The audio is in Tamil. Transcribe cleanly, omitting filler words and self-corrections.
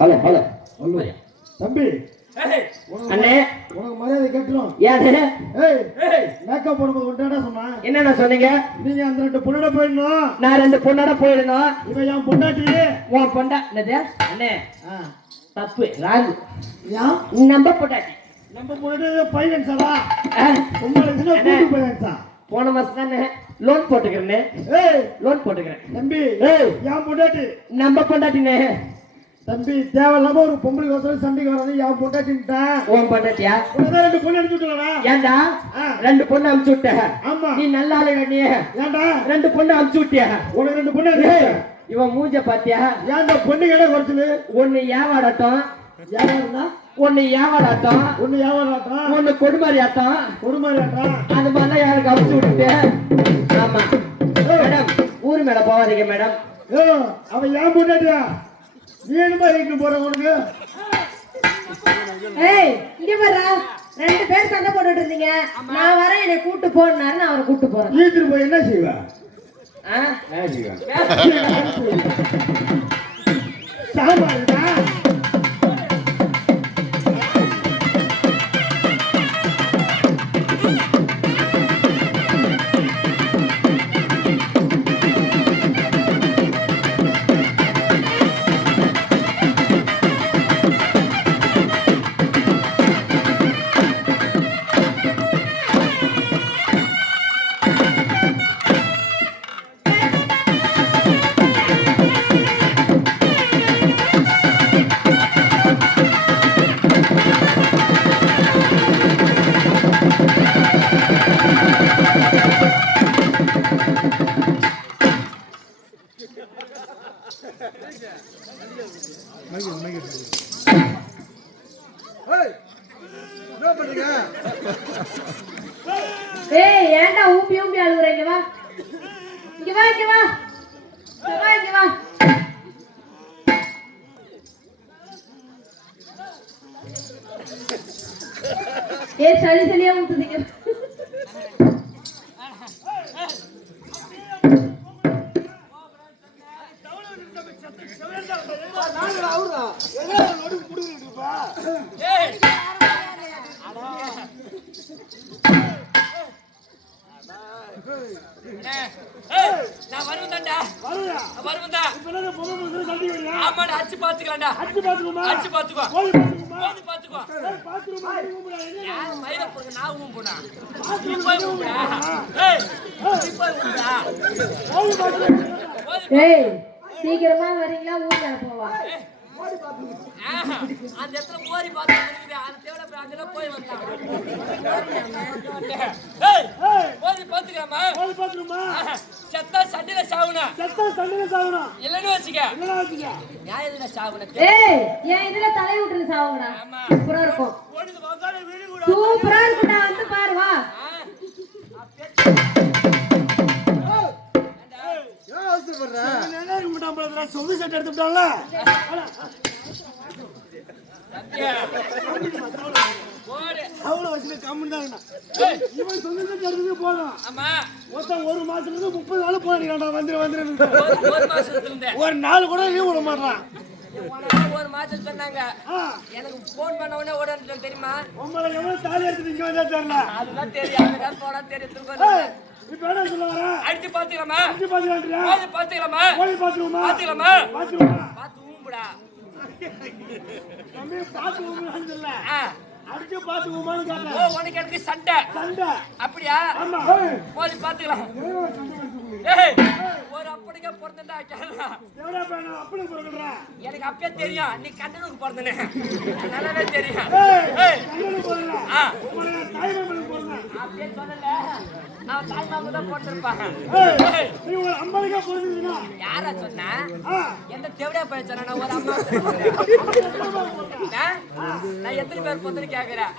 ஹலோ ஹலோ தம்பி அண்ணே உனக்கு மரியாதை கேட்கிறோம். யாரு மேக்கப் போடும்போது ஒன்றாடா சொன்னா என்னென்ன சொன்னீங்க? நீங்க அந்த 2 பொண்ணோட போயிடணும். நான் 2 பொண்ணோட போயிடணும். இவன் என் பொண்டாட்டி. உன் பொண்டா என்னது அண்ணே? தப்பு ராங்கு. ஏன் நம்ம பொண்டாட்டி நம்ம பொண்டாட்டி பைலன்ஸா உங்களுக்கு கூட்டு பைலன்ஸா? போன மாசம் தானே லோன் போட்டுக்கிறேன். ஏய் லோன் போட்டுக்கிறேன். தம்பி, ஏய் என் பொண்டாட்டி. நம்ம பொண்டாட்டினே. தம்பி, தேவையில்லாம ஒரு பொம்பளை வசதி சண்டைக்கு வராது. என் பொண்டாட்டின்ட்டான். உன் பொண்டாட்டியா? உனதான் 2 பொண்ணு அனுப்பி விட்டுலடா. ஏண்டா 2 பொண்ணு அனுப்பிச்சு விட்ட? ஆமா. நீ நல்ல ஆளுடா நீ. ஏன்டா 2 பொண்ணு அனுப்பிச்சு விட்டியா? உனக்கு 2 பொண்ணு அனுப்பி. இவன் மூஞ்ச பாத்தியா? ஏன்டா பொண்ணு கடை குறைச்சலு? ஒன்னு ஏவாடாட்டம், யாரா ஒன்னு ஏவாடாட்டம், ஒண்ணு வியாபாரம், ஒன்னு கொடுமாரி ஆட்டம். ஒரு மாதிரி ஆட்டம். அது மாதிரிலாம் யாருக்கு அனுப்பிச்சு விட்டுட்டு. ஆமா மேடம், ஊரு மேல போவாதீங்க மேடம். அவன் ஏன் பொண்டாட்டியா? நீ என்னமா இருக்கு போற உனக்கு? ஏய் இங்க பாரு, 2 பேர் சண்டை போட்டுட்டு இருந்தீங்க. நான் வரேன், என்னை கூட்டு போனாரு, நான் அவரை கூட்டு போறேன். வீட்டுக்கு போய் என்ன செய்வ? என்ன செய்வேன்? சாம்பாருடா. ஏய் ஏன்டா ஊப்பி ஊப்பி அழுகுற? இங்க வா, இங்க வா, இங்க வா, இங்க வா, இங்க வா. ஏய் சளி சளியா ஊத்துதீங்க. நான் வருவதாண்டா. வருவதா? ஆமாடா, அடிச்சு பாத்துக்கலாம்டா. அடிச்சு பாத்துக்கோ. போது பாத்துக்கோ. யார் மயிர போடுங்க, நான் ஊம் போனா. நீ போய் ஊம்புடா. ஏய், நீ போய் ஊம்புடா. ஏய் சீக்கிரமா வரீங்களா? ஊர்ல போவா. அந்த இடத்துல ஓரி பார்த்து இருக்குது. அந்த தேவட போய் அங்கெல்லாம் போய் வந்தான். ஏய், ஓரி பாத்துக்கலாமா? செத்தா சண்டையில சாவுனா. இல்லன்னு வச்சுக்க. நான் எதுல சாவுன? ஏய் ஏன் இதுல தலை விட்டுல சாவுங்கடா. சூப்பரா இருக்கும். சூப்பரா இருக்குடா, வந்து பாரு வா. சொந்த செட் எடுத்துட்டாங்க. அவ்வளவு வச்சு கம்மி தான். இவன் சொந்த செட் எடுத்து போதும். மொத்தம் 1 மாசத்துல இருந்து 30 நாள் போராடிக்கிறான்டா. ஒரு மாசத்துல இருந்தேன். ஒரு நாள் கூட லீவ் விட மாட்டான். ஒரு மாசம் சொன்னாங்க. எனக்கு போன் பண்ண உடனே ஓடான்னு தெரியுமா? உங்களை எவ்வளவு தாலி எடுத்து இங்க வந்தா தெரியல. அதுதான் தெரியும். அதுதான் போனா தெரியும். இப்ப என்ன சொல்ல வர? அடிச்சு பாத்துக்கலாமா? பாத்துக்கலாமா? பாத்துக்கலாமா? பாத்து ஊம்புடா. பாத்து ஊம்புடான்னு சொல்ல. அடிச்சு பாத்து ஊம்பான்னு கேட்டேன். ஓ, உனக்கு எனக்கு சண்டை. அப்படியா? போய் பாத்துக்கலாம். ஏய், ஒரு அப்படிக்கே பிறந்தா கேளா. எனக்கு அப்பயே தெரியும், நீ கண்ணனுக்கு பிறந்தனே. நல்லாவே தெரியும். அப்பயே சொல்லல, அவன் தாய் மாமா தான் போட்டிருப்பாங்க. யாரா சொன்னா? எந்த தேவடியா போயிடுச்சா? நான் ஒரு அம்மா நான் எத்தனை பேர் பொண்ணுன்னு கேக்குறேன்.